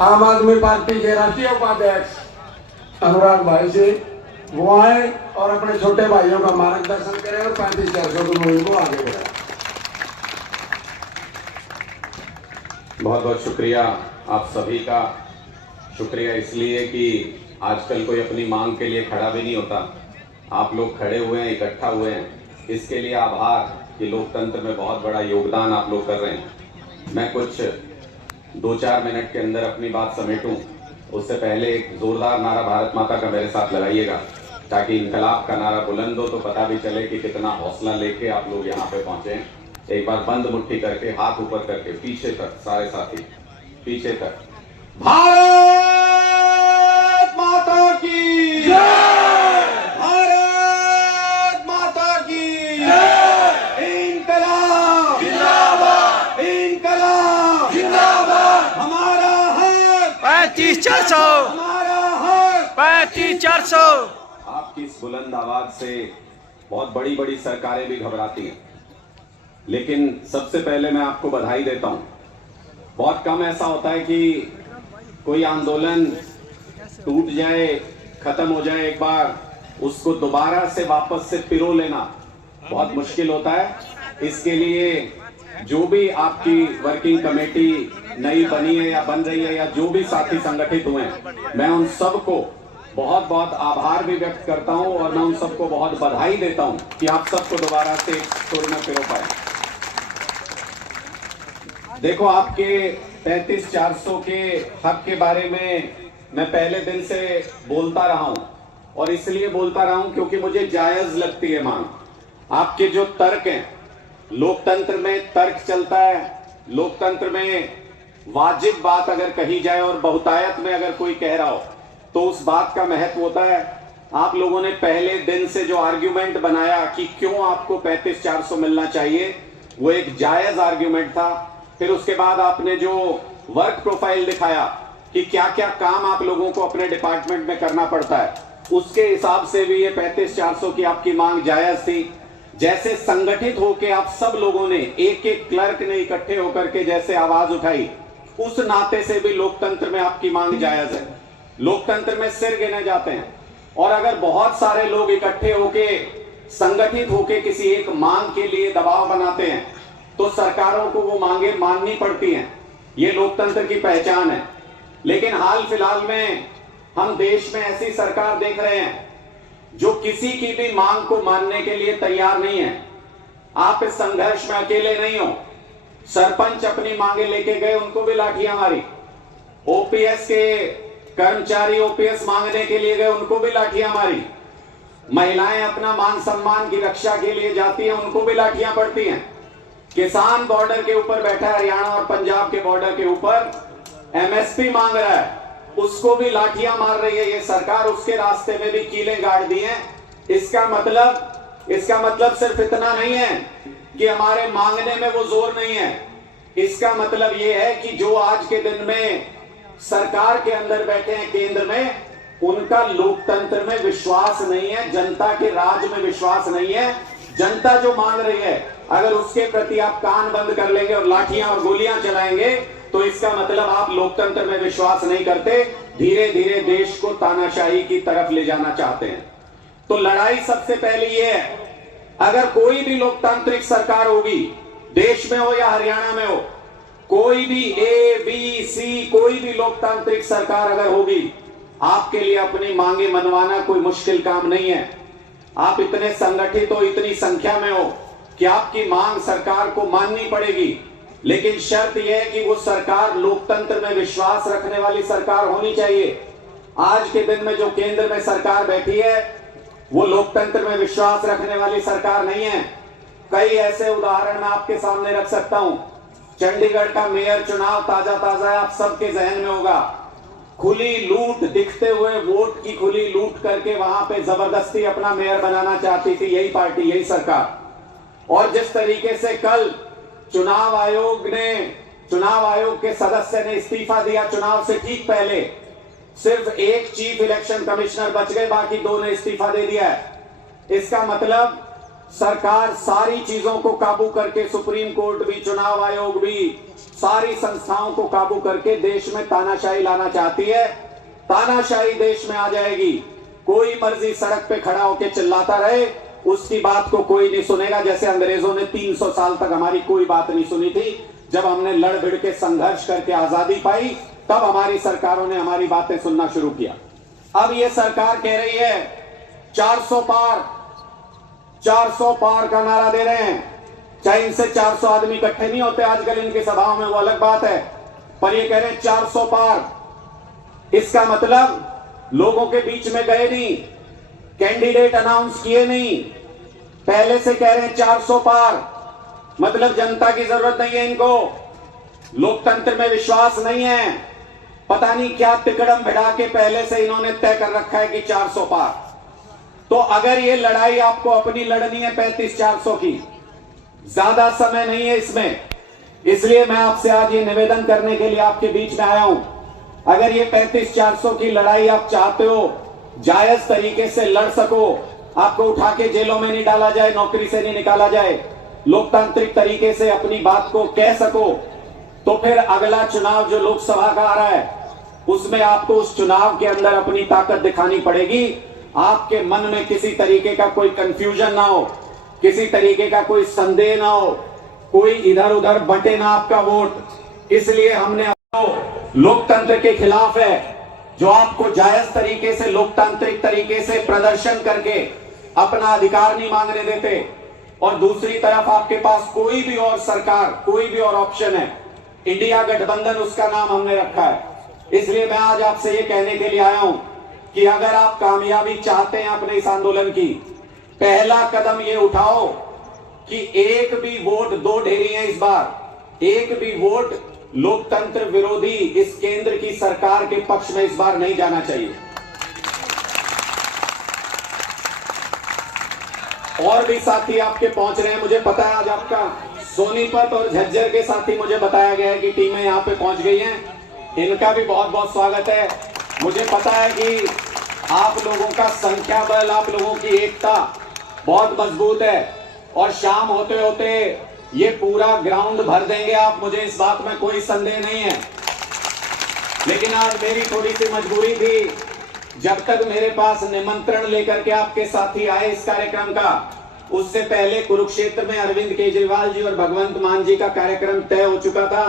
आम आदमी पार्टी के राष्ट्रीय उपाध्यक्ष अनुराग भाई से वो आए और अपने छोटे भाइयों का मार्गदर्शन करें और 35,400 की मुहिम को आगे बढ़ाएं। बहुत बहुत शुक्रिया आप सभी का। शुक्रिया इसलिए कि आजकल कोई अपनी मांग के लिए खड़ा भी नहीं होता। आप लोग खड़े हुए हैं, इकट्ठा हुए हैं, इसके लिए आभार कि लोकतंत्र में बहुत बड़ा योगदान आप लोग कर रहे हैं। मैं कुछ 2-4 मिनट के अंदर अपनी बात समेटूं, उससे पहले एक जोरदार नारा भारत माता का मेरे साथ लगाइएगा, ताकि इनकलाब का नारा बुलंद हो तो पता भी चले कि कितना हौसला लेके आप लोग यहाँ पे पहुंचे हैं। एक बार बंद मुट्ठी करके, हाथ ऊपर करके, पीछे तक सारे साथी, पीछे तक। भारत माता की जय! भारत माता की जय! इनकलाब जिंदाबाद! इनकलाब जिंदाबाद! हमारा हक 35,400! हमारा हक 35,400! आपकी इस बुलंद आवाज से बहुत बड़ी बड़ी सरकारें भी घबराती हैं, लेकिन सबसे पहले मैं आपको बधाई देता हूं। बहुत कम ऐसा होता है कि कोई आंदोलन टूट जाए, खत्म हो जाए एक बार, उसको दोबारा से वापस से पिरो लेना बहुत मुश्किल होता है। इसके लिए जो भी आपकी वर्किंग कमेटी नई बनी है या बन रही है, या जो भी साथी संगठित हुए हैं, मैं उन सबको बहुत बहुत आभार भी व्यक्त करता हूं और मैं उन सबको बहुत बधाई देता हूं कि आप सबको दोबारा से सुर में पिरो पाए। देखो, आपके 35,400 के हक के बारे में मैं पहले दिन से बोलता रहा हूं, और इसलिए बोलता रहा हूं क्योंकि मुझे जायज लगती है मांग। आपके जो तर्क हैं, लोकतंत्र में तर्क चलता है, लोकतंत्र में वाजिब बात अगर कही जाए और बहुतायत में अगर कोई कह रहा हो तो उस बात का महत्व होता है। आप लोगों ने पहले दिन से जो आर्ग्यूमेंट बनाया कि क्यों आपको 35,400 मिलना चाहिए, वो एक जायज आर्ग्यूमेंट था। फिर उसके बाद आपने जो वर्क प्रोफाइल दिखाया कि क्या क्या काम आप लोगों को अपने डिपार्टमेंट में करना पड़ता है, उसके हिसाब से भी ये 35,400 की आपकी मांग जायज थी। जैसे संगठित होकर आप सब लोगों ने, एक एक क्लर्क ने इकट्ठे होकर के जैसे आवाज उठाई, उस नाते से भी लोकतंत्र में आपकी मांग जायज है। लोकतंत्र में सिर गिने जाते हैं, और अगर बहुत सारे लोग इकट्ठे होके, संगठित होके किसी एक मांग के लिए दबाव बनाते हैं तो सरकारों को वो मांगे माननी पड़ती हैं। ये लोकतंत्र की पहचान है। लेकिन हाल फिलहाल में हम देश में ऐसी सरकार देख रहे हैं जो किसी की भी मांग को मानने के लिए तैयार नहीं है। आप इस संघर्ष में अकेले नहीं हो। सरपंच अपनी मांगे लेके गए, उनको भी लाठियां मारी। ओपीएस के कर्मचारी ओपीएस मांगने के लिए गए, उनको भी लाठियां मारी। महिलाएं अपना मान सम्मान की रक्षा के लिए जाती हैं, उनको भी लाठियां पड़ती हैं। किसान बॉर्डर के ऊपर बैठा है, हरियाणा और पंजाब के बॉर्डर के ऊपर एमएसपी मांग रहा है, उसको भी लाठियां मार रही है ये सरकार। उसके रास्ते में भी कीलें गाड़ दी हैं। इसका मतलब सिर्फ इतना नहीं है कि हमारे मांगने में वो जोर नहीं है। इसका मतलब ये है कि जो आज के दिन में सरकार के अंदर बैठे हैं केंद्र में, उनका लोकतंत्र में विश्वास नहीं है, जनता के राज में विश्वास नहीं है। जनता जो मांग रही है, अगर उसके प्रति आप कान बंद कर लेंगे और लाठियां और गोलियां चलाएंगे तो इसका मतलब आप लोकतंत्र में विश्वास नहीं करते, धीरे धीरे देश को तानाशाही की तरफ ले जाना चाहते हैं। तो लड़ाई सबसे पहले ये है, अगर कोई भी लोकतांत्रिक सरकार होगी, देश में हो या हरियाणा में हो, कोई भी ए बी सी कोई भी लोकतांत्रिक सरकार अगर होगी, आपके लिए अपनी मांगे मनवाना कोई मुश्किल काम नहीं है। आप इतने संगठित हो, इतनी संख्या में हो कि आपकी मांग सरकार को माननी पड़ेगी। लेकिन शर्त यह है कि वो सरकार लोकतंत्र में विश्वास रखने वाली सरकार होनी चाहिए। आज के दिन में जो केंद्र में सरकार बैठी है, वो लोकतंत्र में विश्वास रखने वाली सरकार नहीं है। कई ऐसे उदाहरण मैं आपके सामने रख सकता हूं। चंडीगढ़ का मेयर चुनाव ताजा है, आप सबके जहन में होगा। खुली लूट, दिखते हुए वोट की खुली लूट करके वहां पे जबरदस्ती अपना मेयर बनाना चाहती थी यही पार्टी, यही सरकार। और जिस तरीके से कल चुनाव आयोग के सदस्य ने इस्तीफा दिया, चुनाव से ठीक पहले सिर्फ एक चीफ इलेक्शन कमिश्नर बच गए, बाकी 2 ने इस्तीफा दे दिया है। इसका मतलब सरकार सारी चीजों को काबू करके, सुप्रीम कोर्ट भी, चुनाव आयोग भी, सारी संस्थाओं को काबू करके देश में तानाशाही लाना चाहती है। तानाशाही देश में आ जाएगी। कोई मर्जी सड़क पे खड़ा होकर चिल्लाता रहे, उसकी बात को कोई नहीं सुनेगा। जैसे अंग्रेजों ने 300 साल तक हमारी कोई बात नहीं सुनी थी। जब हमने लड़ भिड़ के संघर्ष करके आजादी पाई, तब हमारी सरकारों ने हमारी बातें सुनना शुरू किया। अब ये सरकार कह रही है 400 पार, 400 पार का नारा दे रहे हैं। चाहे इनसे 400 आदमी इकट्ठे नहीं होते आजकल इनकी सभाओं में, वो अलग बात है, पर ये कह रहे हैं 400 पार। इसका मतलब लोगों के बीच में गए नहीं, कैंडिडेट अनाउंस किए नहीं, पहले से कह रहे हैं 400 पार। मतलब जनता की जरूरत नहीं है इनको, लोकतंत्र में विश्वास नहीं है, पता नहीं क्या तिकड़म भिड़ा के पहले से इन्होंने तय कर रखा है कि 400 पार। तो अगर ये लड़ाई आपको अपनी लड़नी है 35-400 की, ज्यादा समय नहीं है इसमें, इसलिए मैं आपसे आज ये निवेदन करने के लिए आपके बीच में आया हूं। अगर ये 35-400 की लड़ाई आप चाहते हो, जायज तरीके से लड़ सको, आपको उठा के जेलों में नहीं डाला जाए, नौकरी से नहीं निकाला जाए, लोकतांत्रिक तरीके से अपनी बात को कह सको, तो फिर अगला चुनाव जो लोकसभा का आ रहा है, उसमें आपको उस चुनाव के अंदर अपनी ताकत दिखानी पड़ेगी। आपके मन में किसी तरीके का कोई कंफ्यूजन ना हो, किसी तरीके का कोई संदेह ना हो, कोई इधर उधर बटे ना आपका वोट। इसलिए हमने लोकतंत्र के खिलाफ है जो आपको जायज तरीके से, लोकतांत्रिक तरीके से प्रदर्शन करके अपना अधिकार नहीं मांगने देते, और दूसरी तरफ आपके पास कोई भी और सरकार, कोई भी और ऑप्शन है, इंडिया गठबंधन उसका नाम हमने रखा है। इसलिए मैं आज आपसे ये कहने के लिए आया हूं कि अगर आप कामयाबी चाहते हैं अपने इस आंदोलन की, पहला कदम ये उठाओ कि एक भी वोट, 2 ढेरी है इस बार, एक भी वोट लोकतंत्र विरोधी इस केंद्र की सरकार के पक्ष में इस बार नहीं जाना चाहिए। और भी साथी आपके पहुंच रहे हैं, मुझे पता है आज आपका सोनीपत और झज्जर के साथी, मुझे बताया गया है कि टीमें यहां पे पहुंच गई हैं, इनका भी बहुत बहुत स्वागत है। मुझे पता है कि आप लोगों का संख्या बल, आप लोगों की एकता बहुत मजबूत है, और शाम होते होते ये पूरा ग्राउंड भर देंगे आप, मुझे इस बात में कोई संदेह नहीं है। लेकिन आज मेरी थोड़ी सी मजबूरी थी, जब तक मेरे पास निमंत्रण लेकर के आपके साथी आए इस कार्यक्रम का, उससे पहले कुरुक्षेत्र में अरविंद केजरीवाल जी और भगवंत मान जी का कार्यक्रम तय हो चुका था।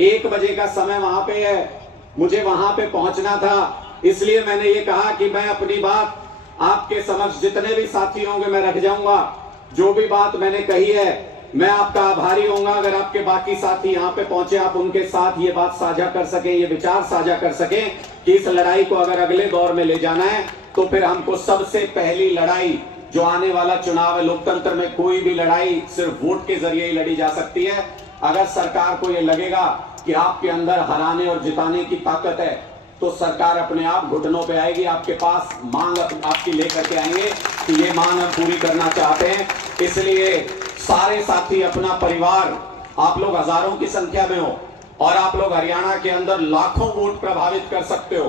1 बजे का समय वहां पे है, मुझे वहां पे पहुंचना था। इसलिए मैंने ये कहा कि मैं अपनी बात आपके समक्ष, जितने भी साथी होंगे मैं रख जाऊंगा। जो भी बात मैंने कही है, मैं आपका आभारी होऊंगा अगर आपके बाकी साथी यहाँ पे पहुंचे, आप उनके साथ ये बात साझा कर सकें, ये विचार साझा कर सकें कि इस लड़ाई को अगर अगले दौर में ले जाना है, तो फिर हमको सबसे पहली लड़ाई जो आने वाला चुनाव है, लोकतंत्र में कोई भी लड़ाई सिर्फ वोट के जरिए ही लड़ी जा सकती है। अगर सरकार को ये लगेगा कि आपके अंदर हराने और जिताने की ताकत है, तो सरकार अपने आप घुटनों पे आएगी, आपके पास मांग आपकी लेकर के आएंगे कि ये मांग हम पूरी करना चाहते हैं। इसलिए सारे साथी, अपना परिवार, आप लोग हजारों की संख्या में हो और आप लोग हरियाणा के अंदर लाखों वोट प्रभावित कर सकते हो।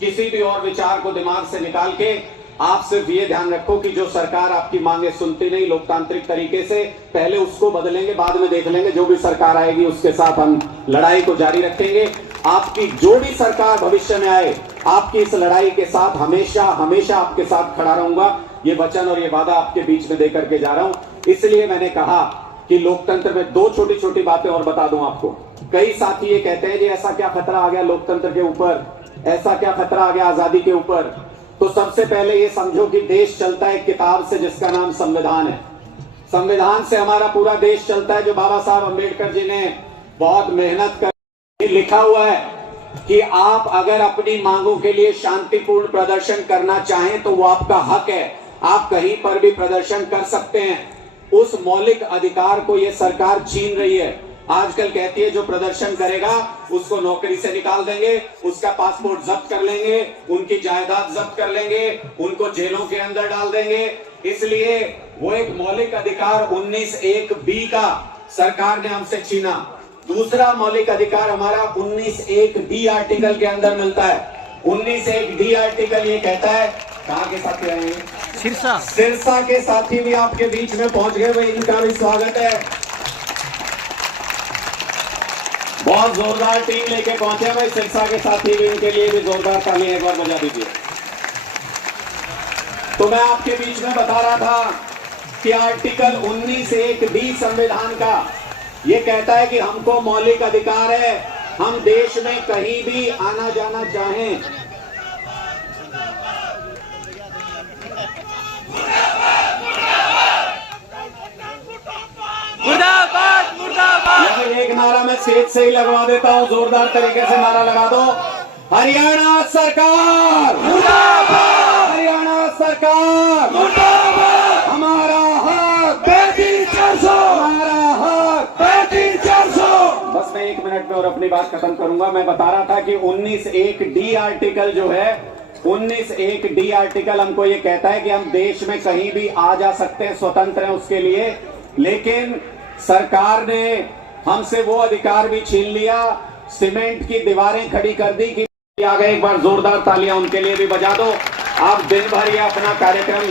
किसी भी और विचार को दिमाग से निकाल के आप सिर्फ ये ध्यान रखो कि जो सरकार आपकी मांगे सुनती नहीं लोकतांत्रिक तरीके से, पहले उसको बदलेंगे, बाद में देख लेंगे। जो भी सरकार आएगी उसके साथ हम लड़ाई को जारी रखेंगे। आपकी जो भी सरकार भविष्य में आए, आपकी इस लड़ाई के साथ हमेशा हमेशा आपके साथ खड़ा रहूंगा। ये वचन और ये वादा आपके बीच में देकर के जा रहा हूं। इसलिए मैंने कहा कि लोकतंत्र में 2 छोटी छोटी बातें और बता दूं आपको। कई साथी ये कहते हैं जी ऐसा क्या खतरा आ गया लोकतंत्र के ऊपर, ऐसा क्या खतरा आ गया आजादी के ऊपर। तो सबसे पहले ये समझो कि देश चलता है एक किताब से जिसका नाम संविधान है। संविधान से हमारा पूरा देश चलता है, जो बाबा साहब अम्बेडकर जी ने बहुत मेहनत कर लिखा हुआ है कि आप अगर अपनी मांगों के लिए शांतिपूर्ण प्रदर्शन करना चाहें तो वो आपका हक है, आप कहीं पर भी प्रदर्शन कर सकते हैं। उस मौलिक अधिकार को ये सरकार छीन रही है। आजकल कहती है जो प्रदर्शन करेगा उसको नौकरी से निकाल देंगे, उसका पासपोर्ट जब्त कर लेंगे, उनकी जायदाद जब्त कर लेंगे, उनको जेलों के अंदर डाल देंगे। इसलिए वो एक मौलिक अधिकार 19(1)(b) का सरकार ने हमसे छीना। दूसरा मौलिक अधिकार हमारा 19(1)(d) आर्टिकल के अंदर मिलता है। 19(1)(d) आर्टिकल ये कहता है, कहाँ के साथी आए हैं? सिरसा के साथी भी आपके बीच में पहुंच गए, भाई इनका भी स्वागत है। बहुत जोरदार टीम लेके पहुंचे भाई सिरसा के साथी भी, इनके लिए भी जोरदार ताली एक बार बजा दीजिए। तो मैं आपके बीच में बता रहा था कि आर्टिकल 19(1)(d) संविधान का ये कहता है कि हमको मौलिक अधिकार है, हम देश में कहीं भी आना जाना चाहें। मुर्दाबाद मुर्दाबाद। लेकिन एक नारा मैं स्टेज से ही लगवा देता हूं, जोरदार तरीके से नारा लगा दो। हरियाणा सरकार मुर्दाबाद, हरियाणा सरकार मुर्दाबाद, हमारा हक 35,400, हमारा हक 35,400। बस मैं 1 मिनट में और अपनी बात खत्म करूंगा। मैं बता रहा था कि 19(1)(d) आर्टिकल जो है, 19(1)(d) आर्टिकल हमको ये कहता है कि हम देश में कहीं भी आ जा सकते हैं, स्वतंत्र हैं उसके लिए। लेकिन सरकार ने हमसे वो अधिकार भी छीन लिया, सीमेंट की दीवारें खड़ी कर दी कि आ गए। एक बार जोरदार तालियां उनके लिए भी बजा दो। आप दिन भर ये अपना कार्यक्रम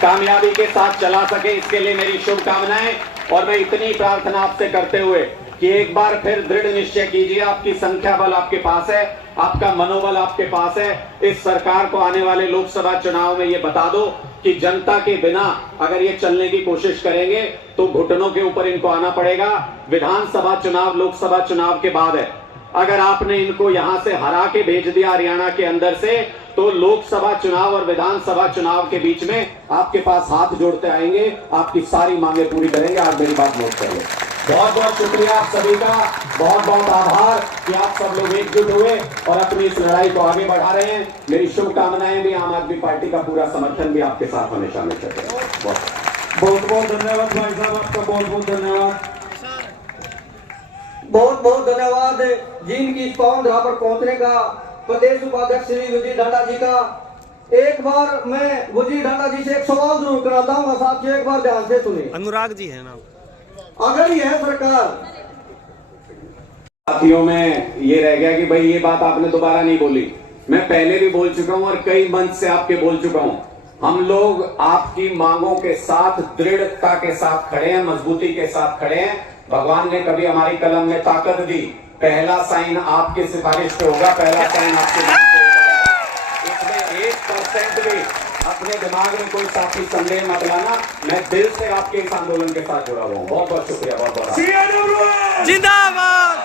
कामयाबी के साथ चला सके, इसके लिए मेरी शुभकामनाएं। और मैं इतनी प्रार्थना आपसे करते हुए कि एक बार फिर दृढ़ निश्चय कीजिए, आपकी संख्या बल आपके पास है, आपका मनोबल आपके पास है। इस सरकार को आने वाले लोकसभा चुनाव में ये बता दो कि जनता के बिना अगर ये चलने की कोशिश करेंगे तो घुटनों के ऊपर इनको आना पड़ेगा। विधानसभा चुनाव लोकसभा चुनाव के बाद है। अगर आपने इनको यहां से हरा के भेज दिया हरियाणा के अंदर से, तो लोकसभा चुनाव और विधानसभा चुनाव के बीच में आपके पास हाथ जोड़ते आएंगे, आपकी सारी मांगे पूरी करेंगे। आज मेरी बात नोट कर लो। बहुत बहुत शुक्रिया आप सभी का, बहुत बहुत आभार कि आप सब लोग एकजुट हुए और अपनी इस लड़ाई को आगे बढ़ा रहे हैं। मेरी शुभकामनाएं भी, आम आदमी पार्टी का पूरा समर्थन भी आपके साथ हमेशा हमेशा रहेगा। बहुत बहुत धन्यवाद भाई साहब, आपका बहुत बहुत धन्यवाद। बहुत बहुत धन्यवाद जिनकी इस पावन धरा पर पहुंचने का, प्रदेश उपाध्यक्ष श्री वजीर ढांडा जी का। एक बार मैं वजीर ढांडा जी से एक सवाल जरूर कराता हूँ, साथियों एक बार ध्यान से सुनिए। अनुराग जी है ना। अगर यह सरकार, साथियों में ये रह गया कि भाई ये बात आपने दोबारा नहीं बोली, मैं पहले भी बोल चुका हूं और कई मंच से आपके बोल चुका हूं। हम लोग आपकी मांगों के साथ दृढ़ता के साथ खड़े हैं, मजबूती के साथ खड़े हैं। भगवान ने कभी हमारी कलम में ताकत दी, पहला साइन आपके सिफारिश पे होगा, पहला साइन आपके नाम पे होगा। इसमें 1% भी अपने दिमाग में कोई साथी संदेह मत लाना। मैं दिल से आपके इस आंदोलन के साथ जुड़ा हुआ हूँ। बहुत बहुत शुक्रिया, बहुत बहुत जिंदाबाद।